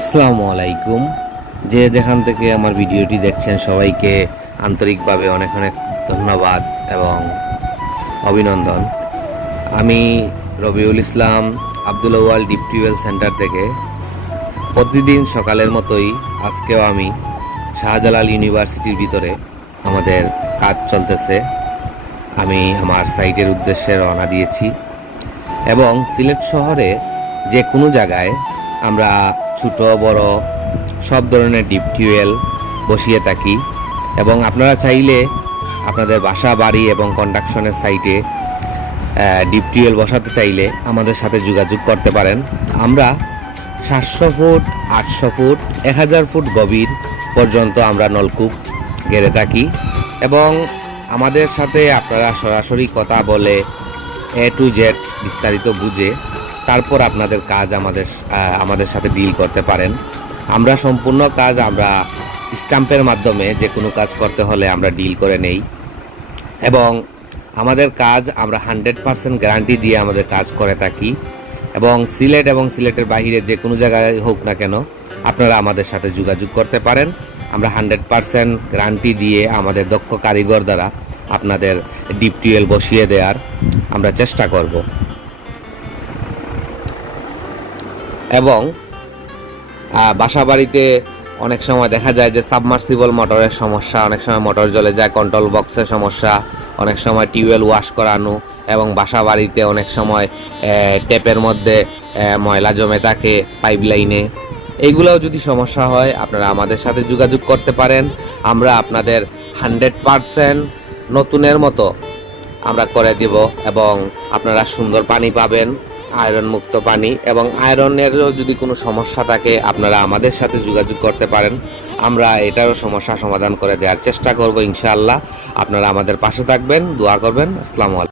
আসসালামু আলাইকুম। যে যেখান থেকে আমার ভিডিওটি দেখছেন সবাইকে আন্তরিকভাবে অনেক অনেক ধন্যবাদ এবং অভিনন্দন। আমি Rabiul Islam Abdul Awal deep tubewell centre থেকে প্রতিদিন সকালের মতোই আজকেও আমি শাহজালাল ইউনিভার্সিটির ভিতরে আমাদের কাজ চলতেছে। আমি আমার সাইটের উদ্দেশ্যে রওনা দিয়েছি এবং সিলেট শহরে যে কোনো জায়গায় আমরা ছোট বড় সব ধরনের ডিপ টিউবওয়েল বসিয়ে থাকি এবং আপনারা চাইলে আপনাদের বাসা বাড়ি এবং কনস্ট্রাকশনের সাইটে ডিপ টিউবওয়েল বসাতে চাইলে আমাদের সাথে যোগাযোগ করতে পারেন। আমরা 700 ফুট 800 ফুট 1000 ফুট গভীর পর্যন্ত আমরা নলকূপ গেড়ে থাকি এবং আমাদের সাথে আপনারা সরাসরি কথা বলে A to Z বিস্তারিত বুঝে তারপর আপনাদের কাজ আমাদের সাথে ডিল করতে পারেন। আমরা সম্পূর্ণ কাজ আমরা স্ট্যাম্পের মাধ্যমে যে কোনো কাজ করতে হলে আমরা ডিল করে নেই এবং আমাদের কাজ আমরা 100% গ্যারান্টি দিয়ে আমাদের কাজ করে থাকি এবং সিলেট এবং সিলেটের বাইরে যে কোনো জায়গায় হোক না কেন আপনারা আমাদের সাথে যোগাযোগ করতে পারেন। আমরা 100% গ্যারান্টি দিয়ে আমাদের দক্ষ কারিগর দ্বারা আপনাদের ডিপ টিউবওয়েল বসিয়ে দেওয়ার আমরা চেষ্টা করব এবং বাসা বাড়িতে অনেক সময় দেখা যায় যে সাবমার্সিবল মোটরের সমস্যা, অনেক সময় মোটর জ্বলে যায়, কন্ট্রোল বক্সের সমস্যা, অনেক সময় টিউবওয়েল ওয়াশ করানো এবং বাসা বাড়িতে অনেক সময় ট্যাপের মধ্যে ময়লা জমে থাকে পাইপ লাইনে। এইগুলোও যদি সমস্যা হয় আপনারা আমাদের সাথে যোগাযোগ করতে পারেন। আমরা আপনাদের 100% নতুনের মতো আমরা করে দিব এবং আপনারা সুন্দর পানি পাবেন, আয়রন মুক্ত পানি, এবং আয়রনেরও যদি কোনো সমস্যা থাকে আপনারা আমাদের সাথে যোগাযোগ করতে পারেন। আমরা এটারও সমস্যা সমাধান করে দেওয়ার চেষ্টা করব ইনশাআল্লাহ। আপনারা আমাদের পাশে থাকবেন, দোয়া করবেন। আসসালামু আলাইকুম।